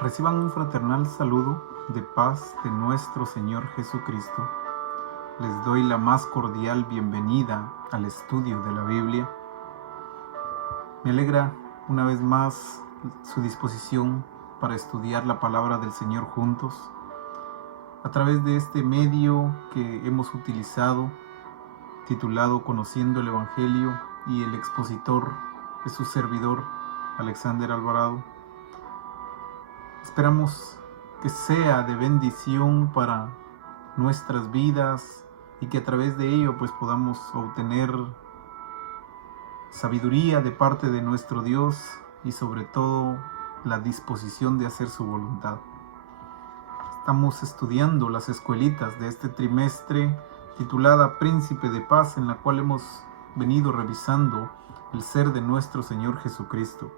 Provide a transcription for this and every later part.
Reciban un fraternal saludo de paz de nuestro Señor Jesucristo. Les doy la más cordial bienvenida al estudio de la Biblia. Me alegra una vez más su disposición para estudiar la palabra del Señor juntos. A través de este medio que hemos utilizado, titulado Conociendo el Evangelio, y el expositor es su servidor, Alexander Alvarado. Esperamos que sea de bendición para nuestras vidas y que a través de ello podamos obtener sabiduría de parte de nuestro Dios y sobre todo la disposición de hacer su voluntad. Estamos estudiando las escuelitas de este trimestre titulada Príncipe de Paz, en la cual hemos venido revisando el ser de nuestro Señor Jesucristo.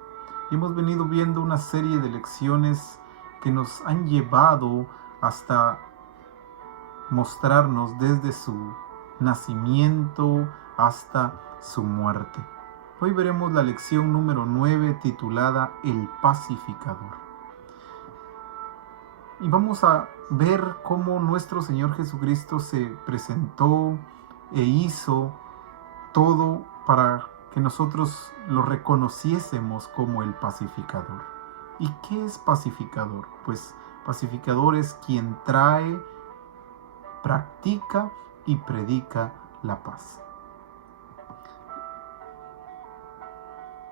Y hemos venido viendo una serie de lecciones que nos han llevado hasta mostrarnos desde su nacimiento hasta su muerte. Hoy veremos la lección número 9 titulada El Pacificador. Y vamos a ver cómo nuestro Señor Jesucristo se presentó e hizo todo para que nosotros lo reconociésemos como el pacificador. ¿Y qué es pacificador? Pues pacificador es quien trae, practica y predica la paz.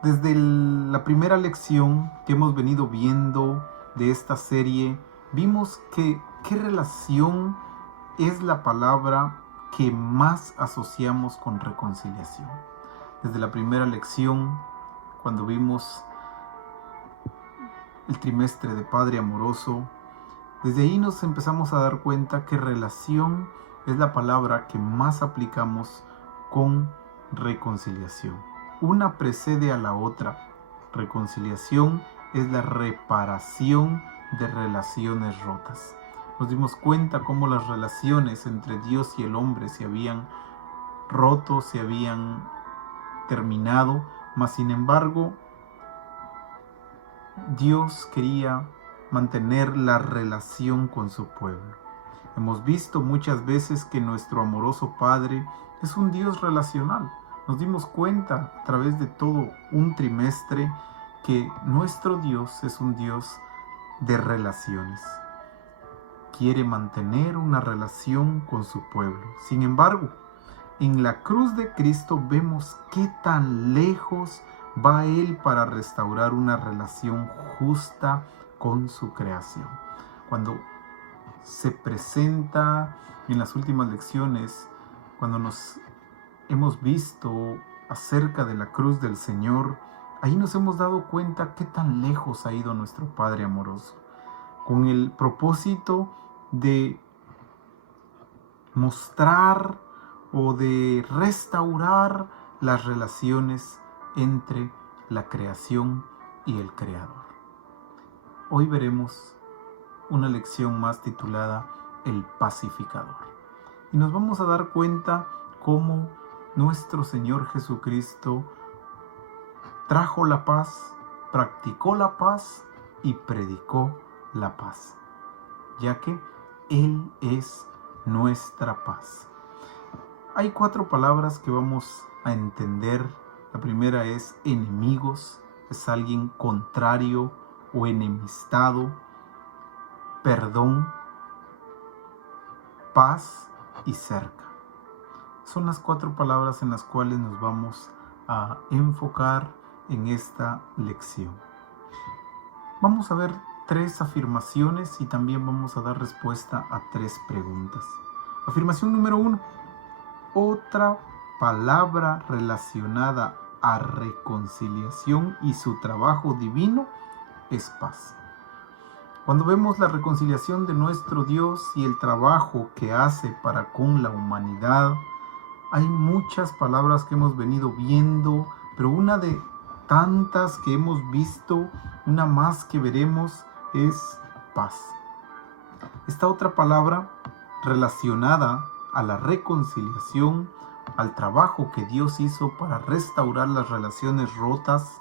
Desde la primera lección que hemos venido viendo de esta serie, vimos que qué relación es la palabra que más asociamos con reconciliación. Desde la primera lección, cuando vimos el trimestre de Padre Amoroso, desde ahí nos empezamos a dar cuenta que relación es la palabra que más aplicamos con reconciliación. Una precede a la otra. Reconciliación es la reparación de relaciones rotas. Nos dimos cuenta cómo las relaciones entre Dios y el hombre se habían roto, se habían terminado, mas sin embargo Dios quería mantener la relación con su pueblo. Hemos visto muchas veces que nuestro amoroso Padre es un Dios relacional. Nos dimos cuenta a través de todo un trimestre que nuestro Dios es un Dios de relaciones. Quiere mantener una relación con su pueblo. Sin embargo, en la cruz de Cristo vemos qué tan lejos va Él para restaurar una relación justa con su creación. Cuando se presenta en las últimas lecciones, cuando nos hemos visto acerca de la cruz del Señor, ahí nos hemos dado cuenta qué tan lejos ha ido nuestro Padre amoroso, con el propósito de mostrar o de restaurar las relaciones entre la creación y el Creador. Hoy veremos una lección más titulada El Pacificador. Y nos vamos a dar cuenta cómo nuestro Señor Jesucristo trajo la paz, practicó la paz y predicó la paz, ya que Él es nuestra paz. Hay 4 palabras que vamos a entender. La primera es enemigos, es alguien contrario o enemistado. Perdón, paz y cerca. Son las 4 palabras en las cuales nos vamos a enfocar en esta lección. Vamos a ver 3 afirmaciones y también vamos a dar respuesta a 3 preguntas. Afirmación número 1. Otra palabra relacionada a reconciliación y su trabajo divino es paz. Cuando vemos la reconciliación de nuestro Dios y el trabajo que hace para con la humanidad, hay muchas palabras que hemos venido viendo, pero una de tantas que hemos visto, una más que veremos, es paz. Esta otra palabra relacionada a la reconciliación, al trabajo que Dios hizo para restaurar las relaciones rotas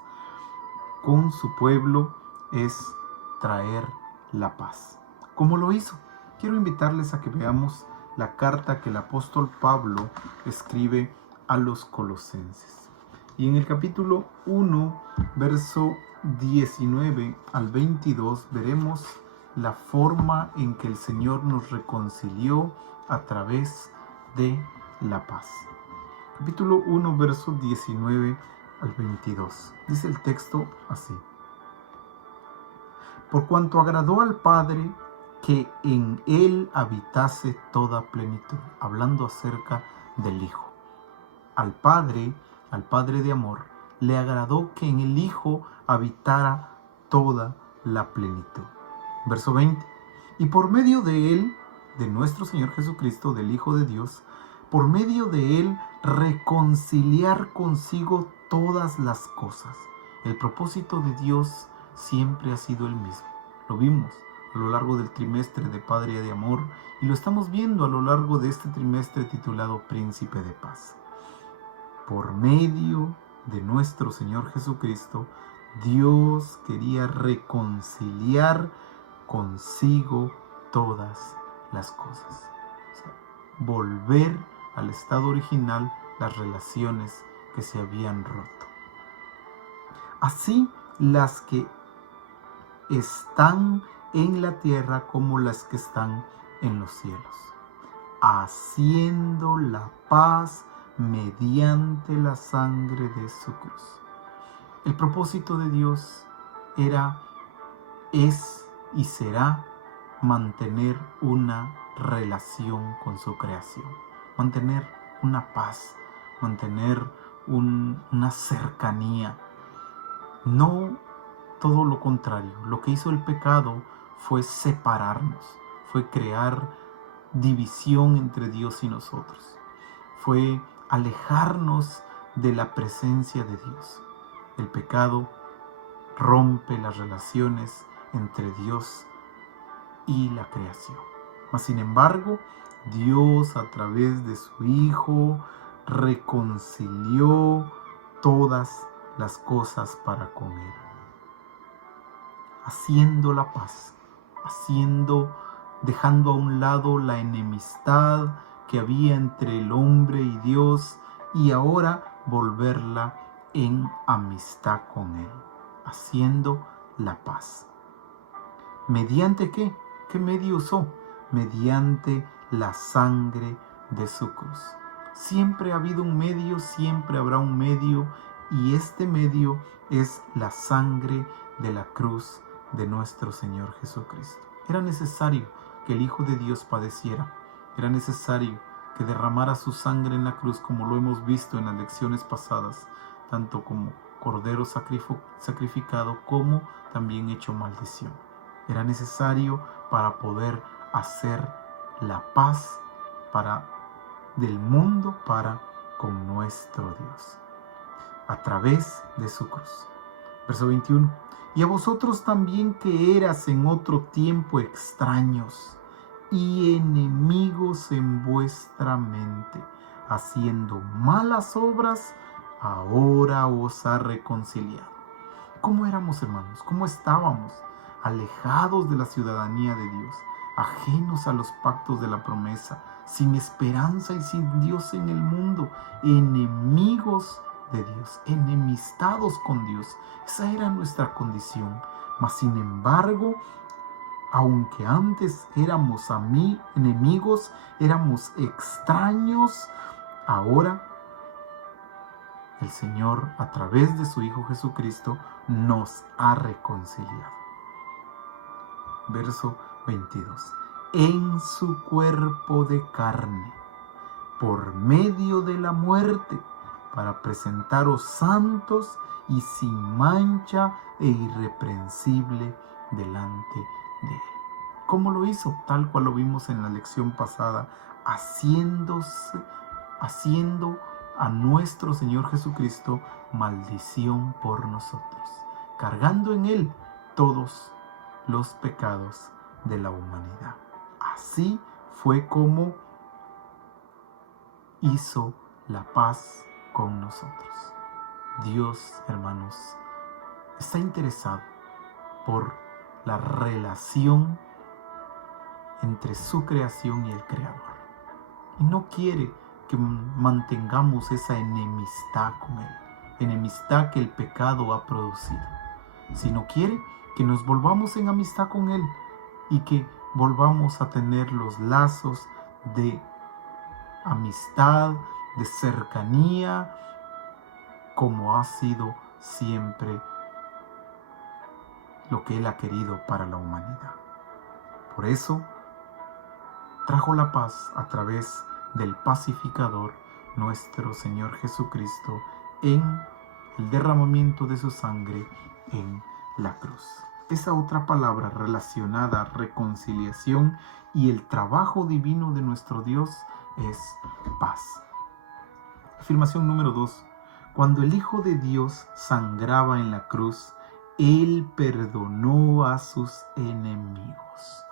con su pueblo, es traer la paz. ¿Cómo lo hizo? Quiero invitarles a que veamos la carta que el apóstol Pablo escribe a los colosenses. Y en el capítulo 1, verso 19 al 22, veremos la forma en que el Señor nos reconcilió a través de la paz. Capítulo 1, verso 19 al 22. Dice el texto así: por cuanto agradó al Padre que en Él habitase toda plenitud, hablando acerca del Hijo. Al Padre de amor, le agradó que en el Hijo habitara toda la plenitud. Verso 20. Y por medio de Él, de nuestro Señor Jesucristo, del Hijo de Dios, por medio de Él reconciliar consigo todas las cosas. El propósito de Dios siempre ha sido el mismo. Lo vimos a lo largo del trimestre de Padre de Amor y lo estamos viendo a lo largo de este trimestre titulado Príncipe de Paz. Por medio de nuestro Señor Jesucristo, Dios quería reconciliar consigo todas las cosas. O sea, volver al estado original las relaciones que se habían roto. Así las que están en la tierra como las que están en los cielos, haciendo la paz mediante la sangre de su cruz. El propósito de Dios es y será mantener una relación con su creación, mantener una paz, mantener una cercanía. No todo lo contrario. Lo que hizo el pecado fue separarnos, fue crear división entre Dios y nosotros, fue alejarnos de la presencia de Dios. El pecado rompe las relaciones entre Dios y la creación. Mas sin embargo, Dios a través de su Hijo reconcilió todas las cosas para con Él, haciendo la paz, dejando a un lado la enemistad que había entre el hombre y Dios, y ahora volverla en amistad con Él, haciendo la paz. ¿Mediante qué? ¿Qué medio usó? Mediante la sangre de su cruz. Siempre ha habido un medio, siempre habrá un medio, y este medio es la sangre de la cruz de nuestro Señor Jesucristo. Era necesario que el Hijo de Dios padeciera. Era necesario que derramara su sangre en la cruz, como lo hemos visto en las lecciones pasadas, tanto como cordero sacrificado como también hecho maldición. Era necesario para poder hacer la paz del mundo para con nuestro Dios, a través de su cruz. Verso 21. Y a vosotros también, que eras en otro tiempo extraños y enemigos en vuestra mente, haciendo malas obras, ahora os ha reconciliado. ¿Cómo éramos, hermanos? ¿Cómo estábamos? Alejados de la ciudadanía de Dios, ajenos a los pactos de la promesa, sin esperanza y sin Dios en el mundo, enemigos de Dios, enemistados con Dios. Esa era nuestra condición. Mas sin embargo, aunque antes éramos enemigos, éramos extraños, ahora el Señor, a través de su Hijo Jesucristo, nos ha reconciliado. Verso 22. En su cuerpo de carne, por medio de la muerte, para presentaros santos y sin mancha e irreprensible delante de Él. ¿Cómo lo hizo? Tal cual lo vimos en la lección pasada, haciendo a nuestro Señor Jesucristo maldición por nosotros, cargando en Él todos los pecados de la humanidad. Así fue como hizo la paz con nosotros. Dios, hermanos, está interesado por la relación entre su creación y el Creador. Y no quiere que mantengamos esa enemistad con Él, enemistad que el pecado ha producido, sino quiere que nos volvamos en amistad con Él y que volvamos a tener los lazos de amistad, de cercanía, como ha sido siempre lo que Él ha querido para la humanidad. Por eso trajo la paz a través del pacificador, nuestro Señor Jesucristo, en el derramamiento de su sangre en la cruz. Esa otra palabra relacionada a reconciliación y el trabajo divino de nuestro Dios es paz. Afirmación número 2. Cuando el Hijo de Dios sangraba en la cruz, Él perdonó a sus enemigos.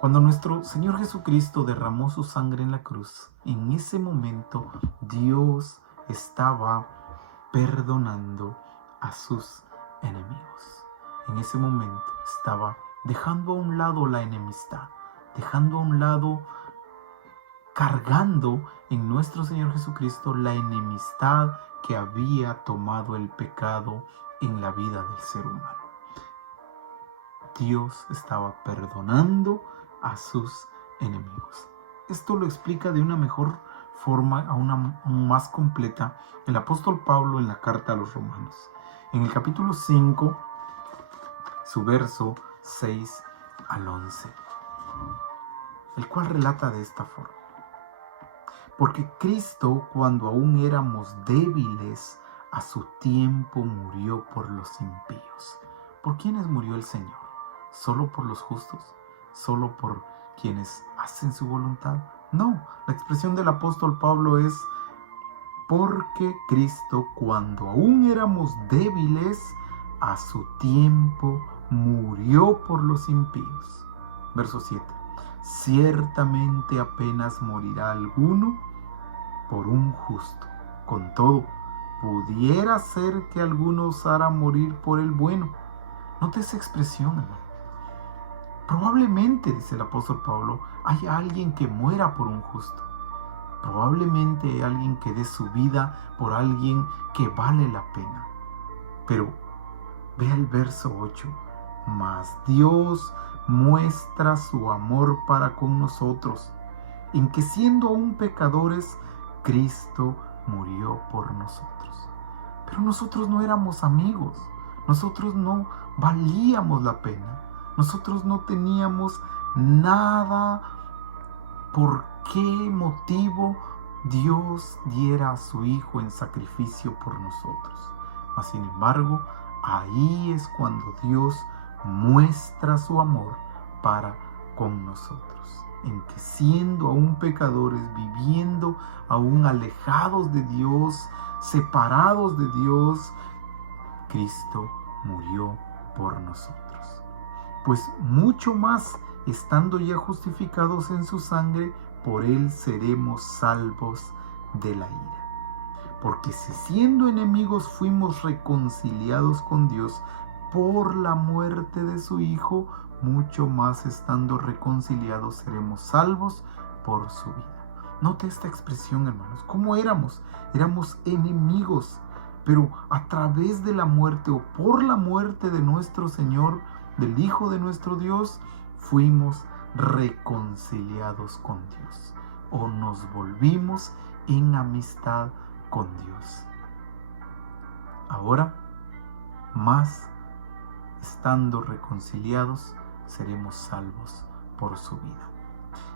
Cuando nuestro Señor Jesucristo derramó su sangre en la cruz, en ese momento Dios estaba perdonando a sus enemigos. En ese momento estaba dejando a un lado la enemistad, dejando a un lado, cargando en nuestro Señor Jesucristo la enemistad que había tomado el pecado en la vida del ser humano. Dios estaba perdonando a sus enemigos. Esto lo explica de una mejor forma, aún más completa, el apóstol Pablo en la carta a los Romanos. En el capítulo 5, su verso 6 al 11, el cual relata de esta forma: porque Cristo, cuando aún éramos débiles, a su tiempo murió por los impíos. ¿Por quiénes murió el Señor? ¿Solo por los justos? ¿Solo por quienes hacen su voluntad? No, la expresión del apóstol Pablo es: porque Cristo, cuando aún éramos débiles, a su tiempo murió por los impíos. Verso 7. Ciertamente apenas morirá alguno por un justo. Con todo, pudiera ser que alguno osara morir por el bueno. Note esa expresión, hermano. Probablemente, dice el apóstol Pablo, hay alguien que muera por un justo. Probablemente hay alguien que dé su vida por alguien que vale la pena. Pero vea el verso 8. Mas Dios muestra su amor para con nosotros, en que siendo aún pecadores, Cristo murió por nosotros. Pero nosotros no éramos amigos, nosotros no valíamos la pena, nosotros no teníamos nada por qué motivo Dios diera a su Hijo en sacrificio por nosotros. Mas sin embargo, ahí es cuando Dios muestra su amor para con nosotros, en que siendo aún pecadores, viviendo aún alejados de Dios, separados de Dios, Cristo murió por nosotros. Pues mucho más, estando ya justificados en su sangre, por Él seremos salvos de la ira. Porque si siendo enemigos fuimos reconciliados con Dios por la muerte de su Hijo, mucho más estando reconciliados seremos salvos por su vida. Note esta expresión, hermanos. ¿Cómo éramos? Éramos enemigos, pero a través de la muerte o por la muerte de nuestro Señor, del Hijo de nuestro Dios, fuimos reconciliados con Dios, o nos volvimos en amistad con Dios. Ahora, más estando reconciliados, seremos salvos por su vida.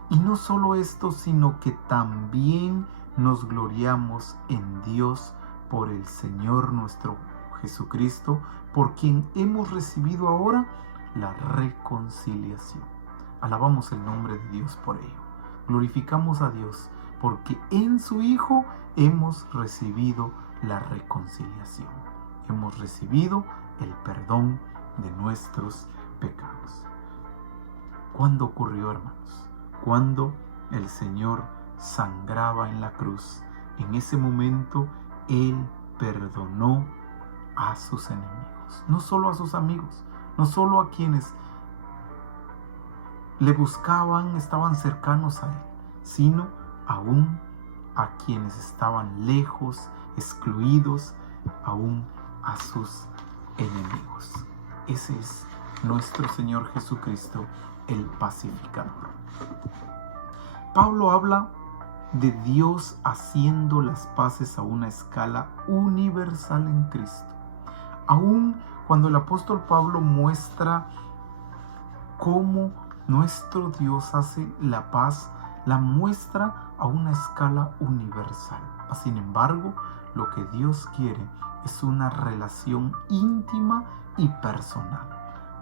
Y no solo esto, sino que también nos gloriamos en Dios por el Señor nuestro Jesucristo, por quien hemos recibido ahora la reconciliación. Alabamos el nombre de Dios por ello. Glorificamos a Dios porque en su Hijo hemos recibido la reconciliación. Hemos recibido el perdón de nuestros pecados. ¿Cuándo ocurrió, hermanos? Cuando el Señor sangraba en la cruz. En ese momento Él perdonó a sus enemigos, no solo a sus amigos, no solo a quienes le buscaban, estaban cercanos a Él, sino aún a quienes estaban lejos, excluidos, aún a sus enemigos. Ese es nuestro Señor Jesucristo, el pacificador. Pablo habla de Dios haciendo las paces a una escala universal en Cristo. Aún cuando el apóstol Pablo muestra cómo nuestro Dios hace la paz, la muestra a una escala universal. Sin embargo, lo que Dios quiere es una relación íntima y personal.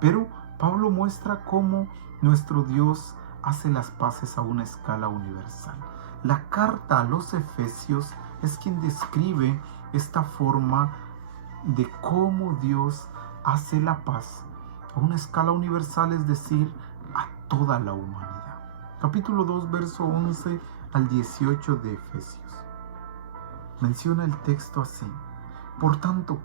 Pero Pablo muestra cómo nuestro Dios hace las paces a una escala universal. La carta a los Efesios es quien describe esta forma de cómo Dios hace la paz a una escala universal, es decir, a toda la humanidad. Capítulo 2, verso 11 al 18 de Efesios. Menciona el texto así: por tanto,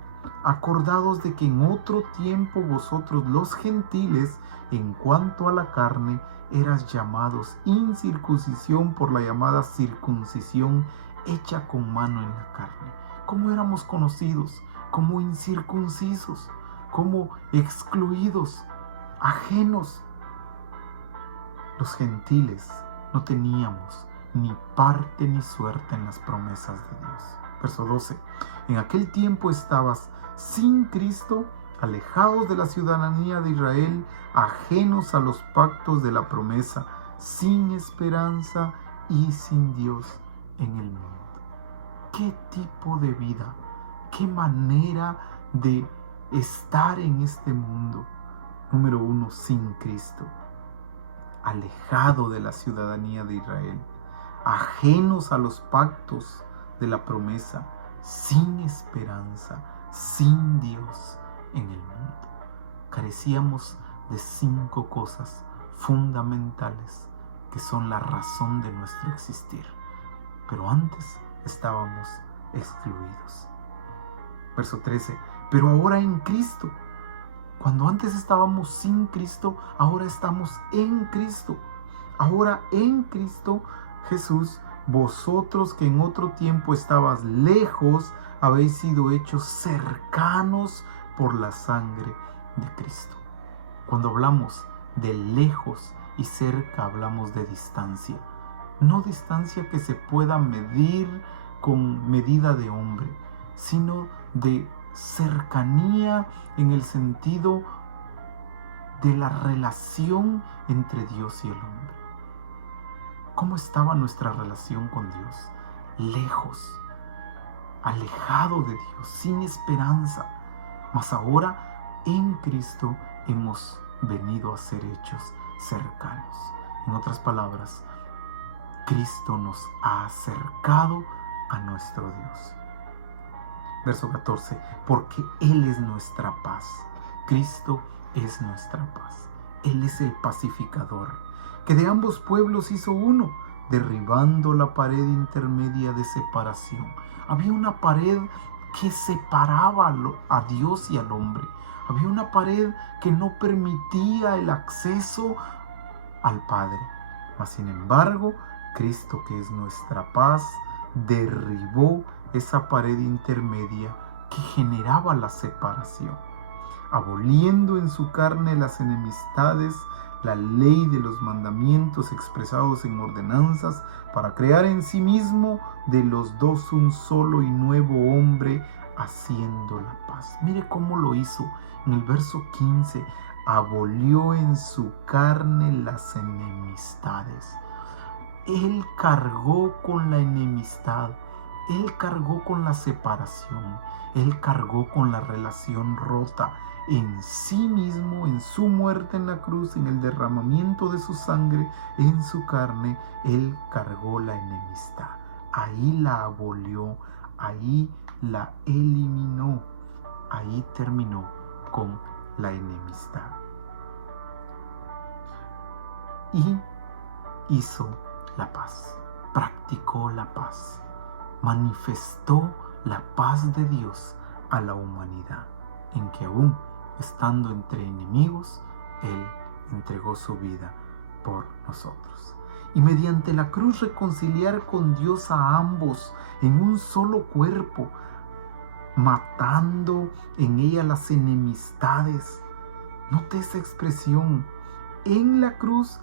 acordados de que en otro tiempo vosotros los gentiles, en cuanto a la carne, eras llamados incircuncisión por la llamada circuncisión hecha con mano en la carne. ¿Cómo éramos conocidos? Como incircuncisos, como excluidos, ajenos. Los gentiles no teníamos ni parte ni suerte en las promesas de Dios. Verso 12. En aquel tiempo estabas sin Cristo, alejados de la ciudadanía de Israel, ajenos a los pactos de la promesa, sin esperanza y sin Dios en el mundo. ¿Qué tipo de vida? ¿Qué manera de estar en este mundo? Número 1, sin Cristo, alejado de la ciudadanía de Israel, ajenos a los pactos de la promesa, sin esperanza, sin Dios en el mundo. Carecíamos de 5 cosas fundamentales que son la razón de nuestro existir, pero antes estábamos excluidos. Verso 13. Pero ahora en Cristo, cuando antes estábamos sin Cristo, ahora estamos en Cristo. Ahora en Cristo Jesús, vosotros que en otro tiempo estabas lejos, habéis sido hechos cercanos por la sangre de Cristo. Cuando hablamos de lejos y cerca, hablamos de distancia. No distancia que se pueda medir con medida de hombre, sino de cercanía en el sentido de la relación entre Dios y el hombre. ¿Cómo estaba nuestra relación con Dios? Lejos, alejado de Dios, sin esperanza. Mas ahora en Cristo hemos venido a ser hechos cercanos. En otras palabras, Cristo nos ha acercado a nuestro Dios. Verso 14. Porque Él es nuestra paz. Cristo es nuestra paz. Él es el pacificador, que de ambos pueblos hizo uno, derribando la pared intermedia de separación. Había una pared que separaba a Dios y al hombre. Había una pared que no permitía el acceso al Padre. Mas sin embargo, Cristo, que es nuestra paz, derribó esa pared intermedia que generaba la separación, aboliendo en su carne las enemistades, la ley de los mandamientos expresados en ordenanzas, para crear en sí mismo de los dos un solo y nuevo hombre, haciendo la paz. Mire cómo lo hizo en el verso 15: abolió en su carne las enemistades. Él cargó con la enemistad, Él cargó con la separación, Él cargó con la relación rota en sí mismo, en su muerte en la cruz, en el derramamiento de su sangre, en su carne. Él cargó la enemistad. Ahí la abolió, ahí la eliminó, ahí terminó con la enemistad. Y hizo la paz, practicó la paz, manifestó la paz de Dios a la humanidad, en que aún estando entre enemigos, Él entregó su vida por nosotros. Y mediante la cruz reconciliar con Dios a ambos en un solo cuerpo, matando en ella las enemistades. Note esa expresión. En la cruz,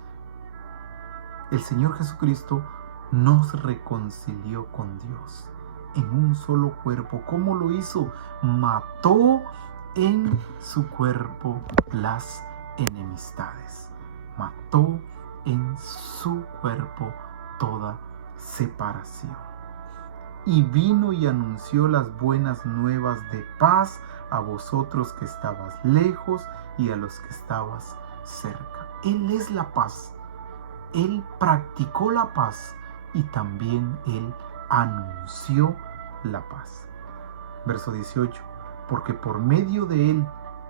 el Señor Jesucristo nos reconcilió con Dios en un solo cuerpo. ¿Cómo lo hizo? Mató en su cuerpo las enemistades. Mató en su cuerpo toda separación. Y vino y anunció las buenas nuevas de paz a vosotros que estabas lejos y a los que estabas cerca. Él es la paz. Él practicó la paz y también Él anunció la paz. Verso 18. Porque por medio de Él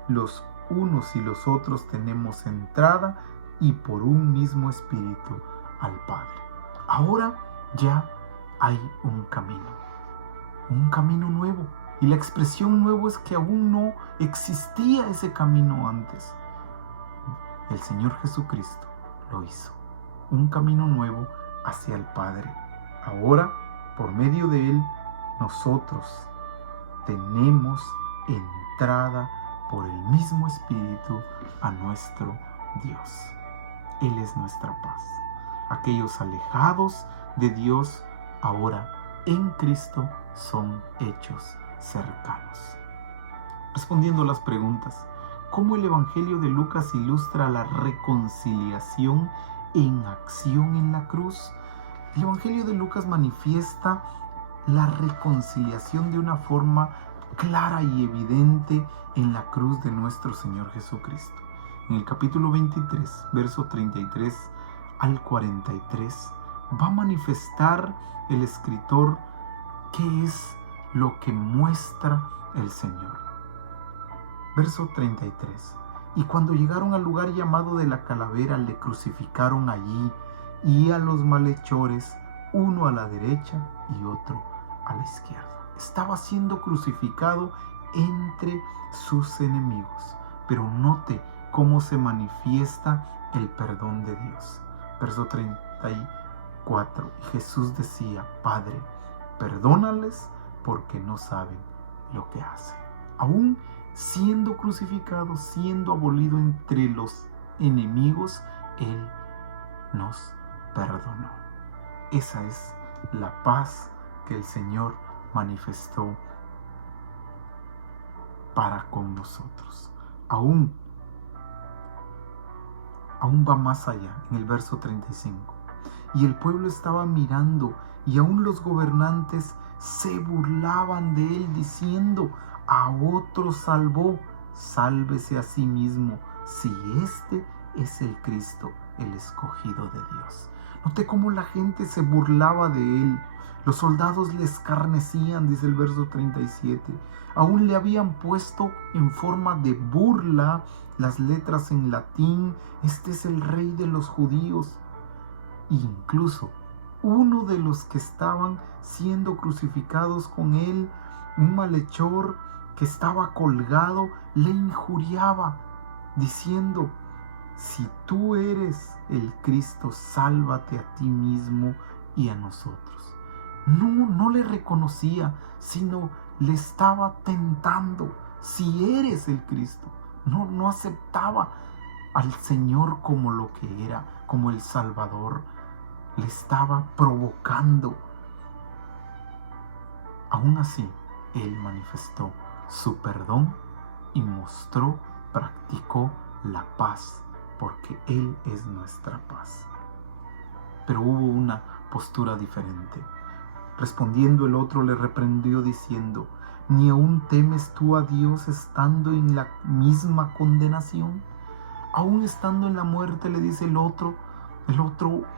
los unos y los otros tenemos entrada y por un mismo espíritu al Padre. Ahora ya hay un camino nuevo. Y la expresión nuevo es que aún no existía ese camino antes. El Señor Jesucristo lo hizo. Un camino nuevo hacia el Padre. Ahora, por medio de Él, nosotros tenemos entrada por el mismo Espíritu a nuestro Dios. Él es nuestra paz. Aquellos alejados de Dios, ahora en Cristo son hechos cercanos. Respondiendo a las preguntas, ¿cómo el Evangelio de Lucas ilustra la reconciliación en acción en la cruz? El Evangelio de Lucas manifiesta la reconciliación de una forma clara y evidente en la cruz de nuestro Señor Jesucristo. En el capítulo 23, verso 33 al 43, va a manifestar el escritor qué es lo que muestra el Señor. Verso 33. Y cuando llegaron al lugar llamado de la Calavera, le crucificaron allí, y a los malhechores, uno a la derecha y otro a la izquierda. Estaba siendo crucificado entre sus enemigos. Pero note cómo se manifiesta el perdón de Dios. Verso 34. Y Jesús decía: Padre, perdónales porque no saben lo que hacen. Aún siendo crucificado, siendo abolido entre los enemigos, Él nos perdonó. Esa es la paz que el Señor manifestó para con nosotros. Aún va más allá, en el verso 35. Y el pueblo estaba mirando, y aún los gobernantes se burlaban de él, diciendo: a otro salvó, sálvese a sí mismo, si este es el Cristo, el escogido de Dios. Note cómo la gente se burlaba de él. Los soldados le escarnecían, dice el verso 37. Aún le habían puesto en forma de burla las letras en latín: este es el rey de los judíos. Incluso uno de los que estaban siendo crucificados con él, un malhechor que estaba colgado, le injuriaba, diciendo: si tú eres el Cristo, sálvate a ti mismo y a nosotros. No le reconocía, sino le estaba tentando. Si eres el Cristo, no aceptaba al Señor como lo que era, como el Salvador. Le estaba provocando. Aún así, Él manifestó su perdón y practicó la paz, porque Él es nuestra paz. Pero hubo una postura diferente. Respondiendo, el otro le reprendió diciendo: ¿ni aún temes tú a Dios estando en la misma condenación? Aún estando en la muerte, le dice el otro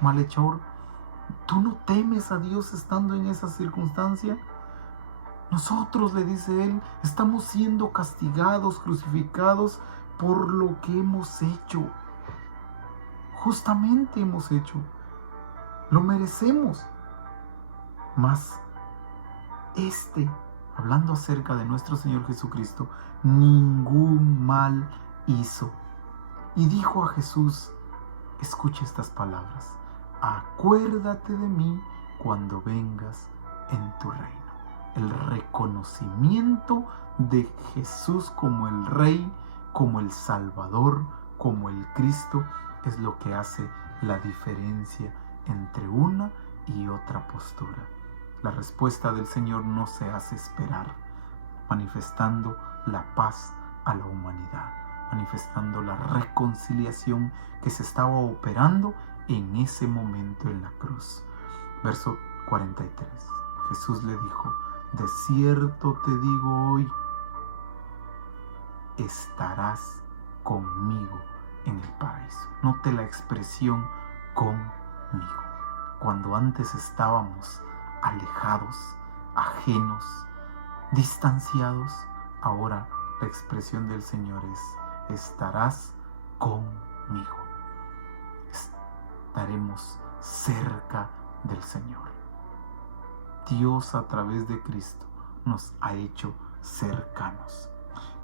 malhechor: ¿tú no temes a Dios estando en esa circunstancia? Nosotros, le dice él, estamos siendo castigados, crucificados por lo que hemos hecho. Justamente hemos hecho. Lo merecemos. Mas este hablando acerca de nuestro Señor Jesucristo, ningún mal hizo. Y dijo a Jesús, escucha estas palabras: acuérdate de mí cuando vengas en tu reino. El reconocimiento de Jesús como el Rey, como el Salvador, como el Cristo, es lo que hace la diferencia entre una y otra postura. La respuesta del Señor no se hace esperar, manifestando la paz a la humanidad, manifestando la reconciliación que se estaba operando en ese momento en la cruz. Verso 43. Jesús le dijo: de cierto te digo hoy, estarás conmigo en el paraíso. Note la expresión conmigo. Cuando antes estábamos alejados, ajenos, distanciados, ahora la expresión del Señor es: estarás conmigo. Estaremos cerca del Señor. Dios, a través de Cristo, nos ha hecho cercanos.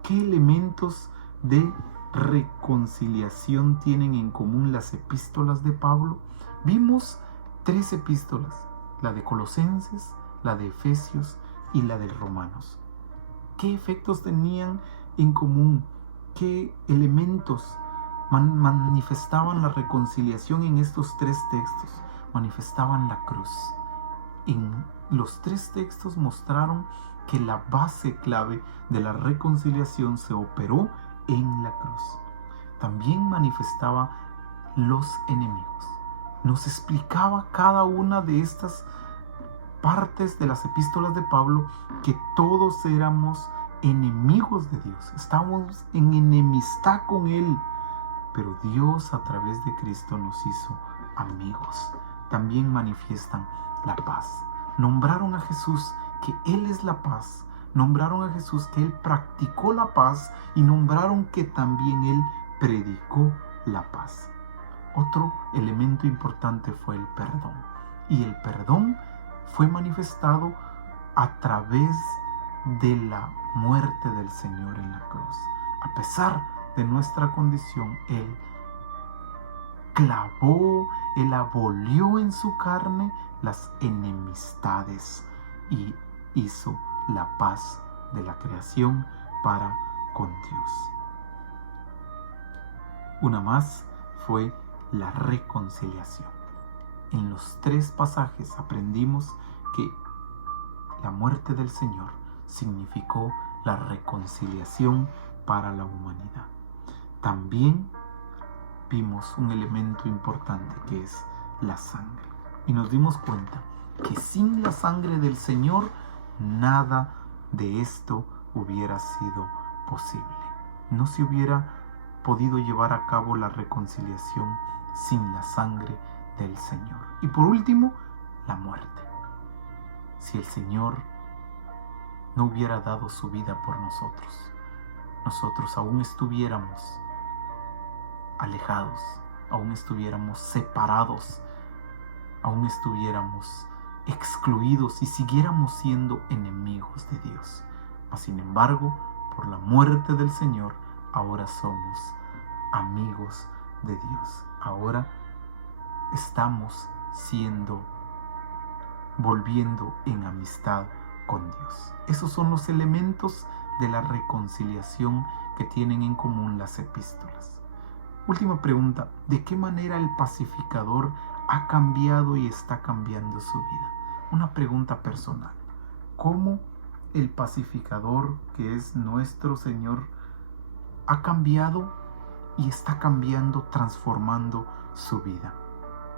¿Qué elementos de reconciliación tienen en común las epístolas de Pablo? Vimos 3 epístolas: la de Colosenses, la de Efesios y la de Romanos. ¿Qué efectos tenían en común? ¿Qué elementos manifestaban la reconciliación en estos 3 textos? Manifestaban la cruz. En los 3 textos mostraron que la base clave de la reconciliación se operó en la cruz. También manifestaba los enemigos. Nos explicaba cada una de estas partes de las epístolas de Pablo que todos éramos enemigos de Dios. Estábamos en enemistad con Él, pero Dios, a través de Cristo, nos hizo amigos. También manifiestan la paz. Nombraron a Jesús que Él es la paz. Nombraron a Jesús que Él practicó la paz, y nombraron que también Él predicó la paz. Otro elemento importante fue el perdón. Y el perdón fue manifestado a través de la muerte del Señor en la cruz. A pesar de nuestra condición, Él clavó, Él abolió en su carne las enemistades y hizo la paz de la creación para con Dios. Una más fue la reconciliación. En los 3 pasajes aprendimos que la muerte del Señor significó la reconciliación para la humanidad. También vimos un elemento importante, que es la sangre. Y nos dimos cuenta que sin la sangre del Señor, nada de esto hubiera sido posible. No se hubiera podido llevar a cabo la reconciliación sin la sangre del Señor. Y por último, la muerte. Si el Señor no hubiera dado su vida por nosotros, nosotros aún estuviéramos alejados, aún estuviéramos separados, aún estuviéramos excluidos y siguiéramos siendo enemigos de Dios. Mas sin embargo, por la muerte del Señor, ahora somos amigos de Dios. Ahora estamos volviendo en amistad con Dios. Esos son los elementos de la reconciliación que tienen en común las epístolas. Última pregunta: ¿de qué manera el pacificador ha cambiado y está cambiando su vida? Una pregunta personal. ¿Cómo el pacificador, que es nuestro Señor, ha cambiado y está cambiando, transformando su vida?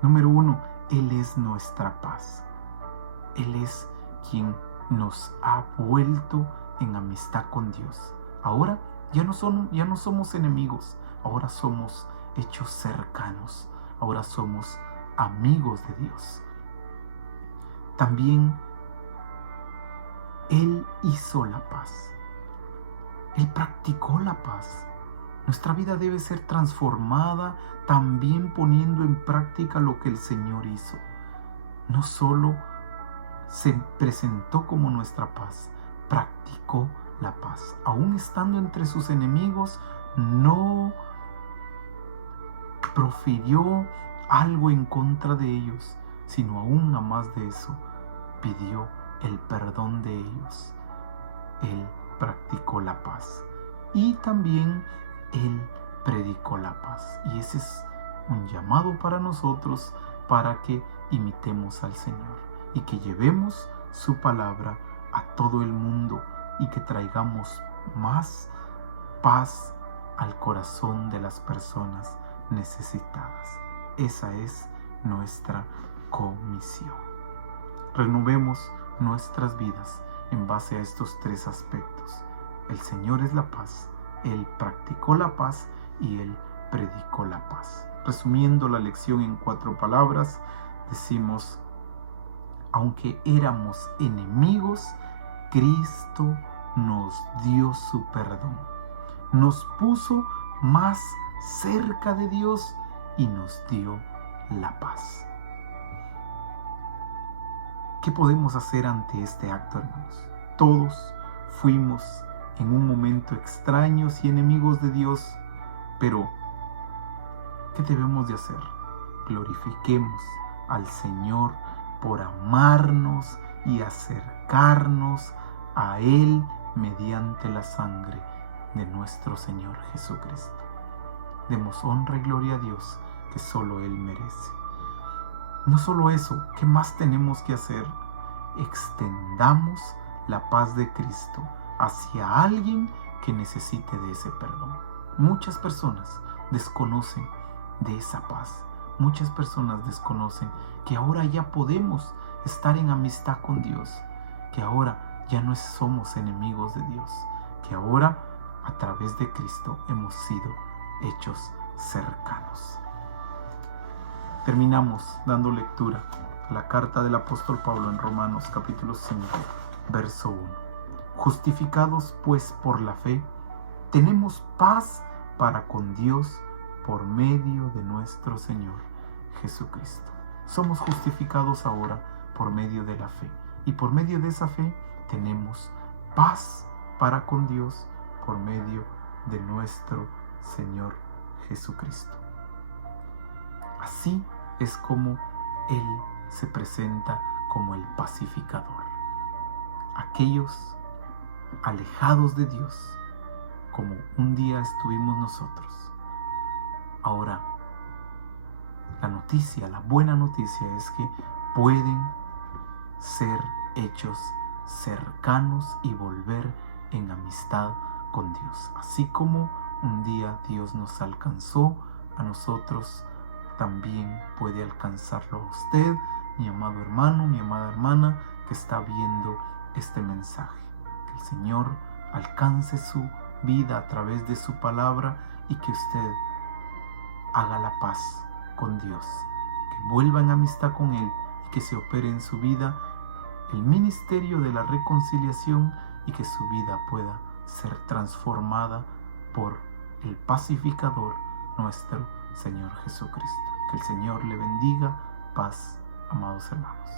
Número 1, Él es nuestra paz. Él es quien nos ha vuelto en amistad con Dios. Ahora ya no somos enemigos, ahora somos hechos cercanos, ahora somos amigos de Dios. También Él hizo la paz. Él practicó la paz. Nuestra vida debe ser transformada también poniendo en práctica lo que el Señor hizo. No solo se presentó como nuestra paz, practicó la paz. Aún estando entre sus enemigos, no profirió algo en contra de ellos, sino aún a más de eso, pidió el perdón de ellos. Él practicó la paz y también Él predicó la paz. Y ese es un llamado para nosotros, para que imitemos al Señor y que llevemos su palabra a todo el mundo y que traigamos más paz al corazón de las personas necesitadas. Esa es nuestra comisión. Renovemos nuestras vidas en base a estos tres aspectos. El Señor es la paz, Él practicó la paz y Él predicó la paz. Resumiendo la lección en 4 palabras, decimos: aunque éramos enemigos, Cristo nos dio su perdón, nos puso más cerca de Dios y nos dio la paz. ¿Qué podemos hacer ante este acto, hermanos? Todos fuimos en un momento extraños y enemigos de Dios, pero ¿qué debemos de hacer? Glorifiquemos al Señor por amarnos y acercarnos a Él mediante la sangre de nuestro Señor Jesucristo. Demos honra y gloria a Dios, que solo Él merece. No solo eso, ¿qué más tenemos que hacer? Extendamos la paz de Cristo hacia alguien que necesite de ese perdón. Muchas personas desconocen de esa paz. Muchas personas desconocen que ahora ya podemos estar en amistad con Dios, que ahora ya no somos enemigos de Dios, que ahora a través de Cristo hemos sido hechos cercanos. Terminamos dando lectura a la carta del apóstol Pablo en Romanos capítulo 5, verso 1. Justificados pues por la fe, tenemos paz para con Dios por medio de nuestro Señor Jesucristo. Somos justificados ahora por medio de la fe, y por medio de esa fe tenemos paz para con Dios por medio de nuestro Señor Jesucristo. Así es como Él se presenta como el pacificador. Aquellos alejados de Dios, como un día estuvimos nosotros, ahora la buena noticia es que pueden ser hechos cercanos y volver en amistad con Dios. Así como un día Dios nos alcanzó a nosotros, también puede alcanzarlo a usted, mi amado hermano, mi amada hermana, que está viendo este mensaje. Que el Señor alcance su vida a través de su palabra y que usted haga la paz con Dios, que vuelva en amistad con Él y que se opere en su vida el ministerio de la reconciliación y que su vida pueda ser transformada por el pacificador, nuestro Señor Jesucristo. Que el Señor le bendiga. Paz, amados hermanos.